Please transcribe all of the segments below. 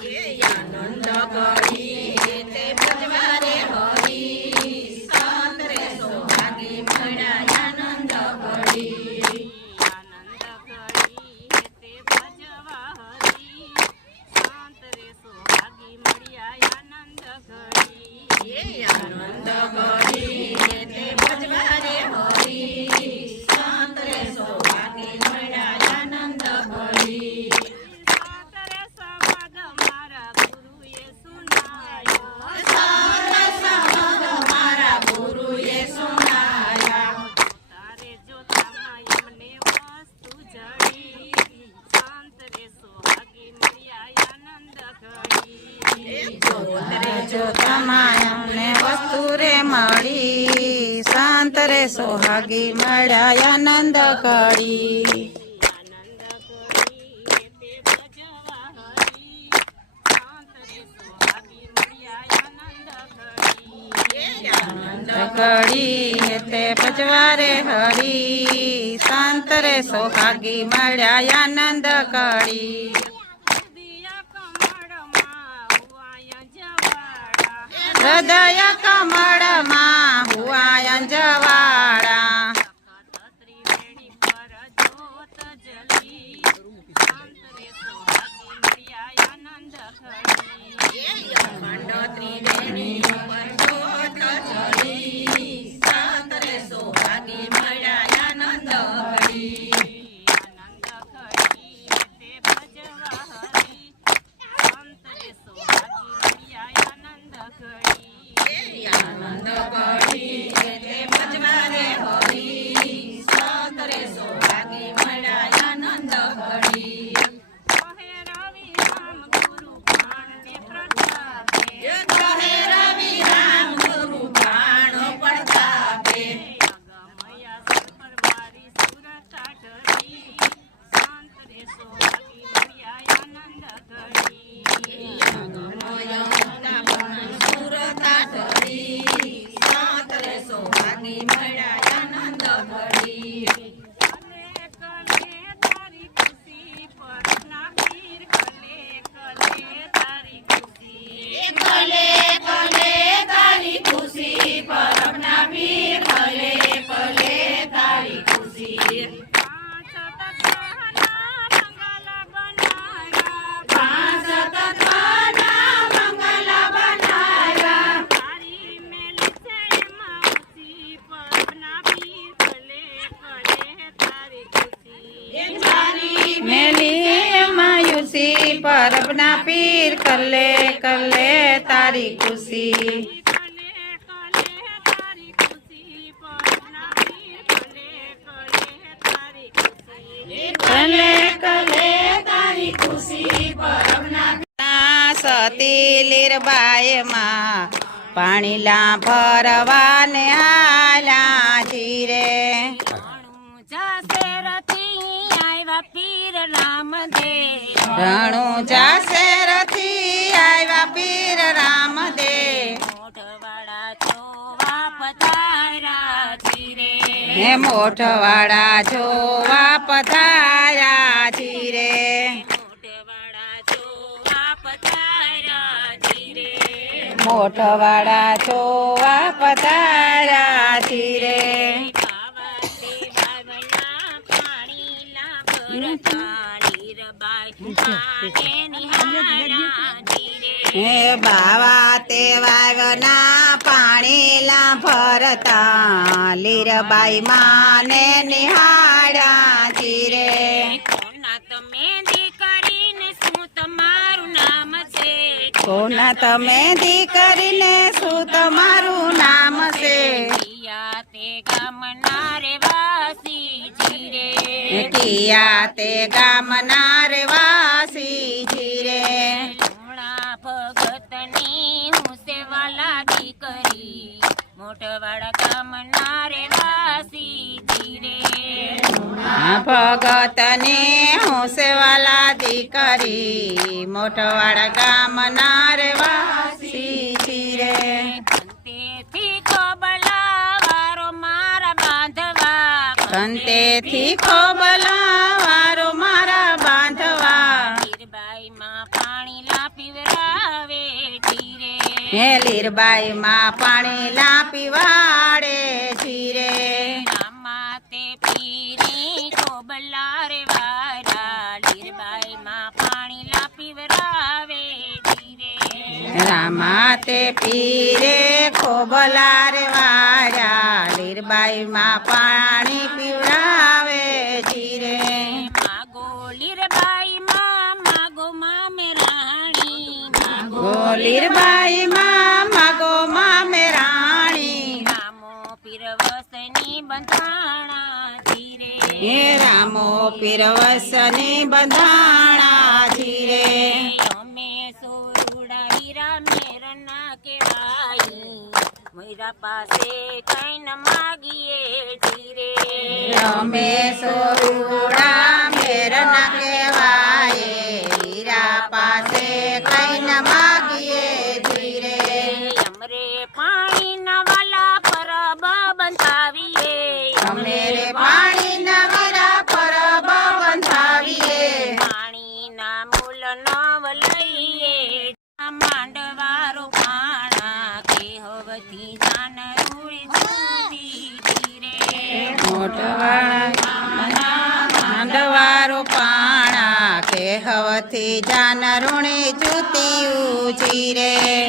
Yeah, yeah, no, no, no. ઘડી આનંદ ઘડી સોહાગી મળ્યા આનંદ કરી. કડી તે પજવારે હરી. શાંત રે સોહાગી મળ્યા આનંદ કડી હૃદય કમળમાં હુઆ અંજવાળા да. I'm sorry. પરબના પીર કલે કલે તારી ખુશી. કલે કલે તારી ખુશી પરબના સતી પાણીલા ભરવાને આલા જીરે. રણુ જાસે રથી આવ્યા પીર રામદે. હે મોઢવાડા જોવા પધાર્યા જીરે મોઢવાડા જોવા પધાર્યા વાવના પાણીલા ભરતા લીરબાઈ માને નિહાળ્યા ચીરે. કોના તમે દીકરીને શું તમારું નામ છે? કિયા તે ગામના રેવાસી મોટવાડા ગામ નારે વાસી ધીરે ભગતને હું સેવાલા દીકરી મોટવાડા ગામના રેવાસી રે અંતેથી કોબલા વારો મારા બાંધવા. કંતેથી ખોબલા હે લીરબાઈ માં પાણી લા પીવાડે જીરે માતે પીરી કોબલા રે વારા હીરબાઈ માં પાણી લા પીવરાવે ધીરે રામા તે પીરે ખોબલા રે લીરબાઈ માં પાણી પીવડાવે માગો ગોલીરબાઈ માં માગો મામે રાણી. રામો પીરવસની બંધાણા ધીરે. હે રામો પીરવસની બંધાણા જીરે અમે સોરુડા હીરા મેરના કેવાઈ મૈરા પાસે કઈ ન માગીએ ધીરે. અમે સોરુડા મૂલ નવ લઈએ આ માંડવારો પાણા કે હવથી જાન રૂડી જુદી ધીરે માંડવારો પાણા કે હવથી જાન ઋણી જુતી ઉજીરે પૂજા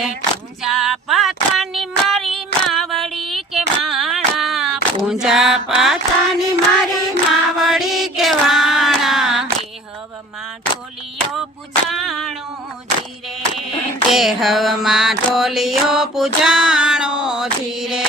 હવમાં ઢોલિયો પૂજાણો ધીરે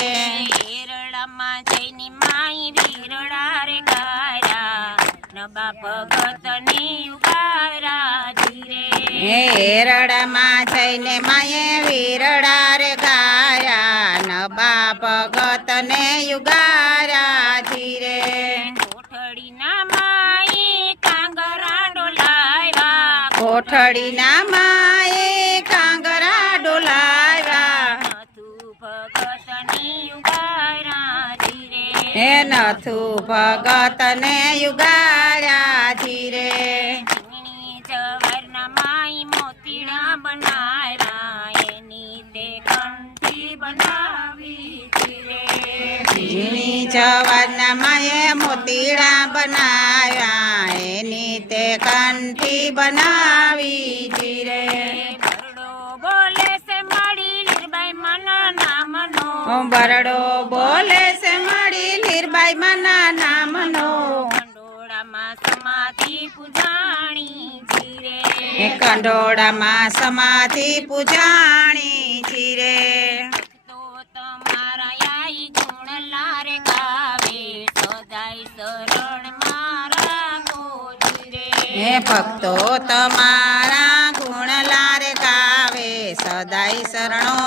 કેરળમાં જઈની માઈ વીરડા રે ગારા નબા ભગતની ઉગારા ધીરે હેરડામાં જઈને માએ વીરડા રે ગાયા નબા ભગતને યુગારા ધીરે કોઠડીના માઈ કાંગરાડો લાવ્યા કોઠડીના માએ હે નથુ ભગતને યુગાડ્યા ધીરે. જવરના માઈ મોતીડા બનાવ્યા એની તે કંઠી બનાવી ધીરે. ઝીણી માએ મોતીડા બનાવ્યા એની તે કંઠી બનાવી ધીરે. બરડો બોલે છે મળી લીરબાઈ મન નામનો. બરડો બોલે મના નામનો. કંડોળામાં સમાધિ પૂજાણી કંડોળામાં સમાધિ પૂજાણી જીરે. તો તમારા આઈ ગુણ લારે ગાવે. સદાય શરણ મારા ધીરે હે ભક્તો તમારા ગુણ લારે ગાવે. સદાય શરણો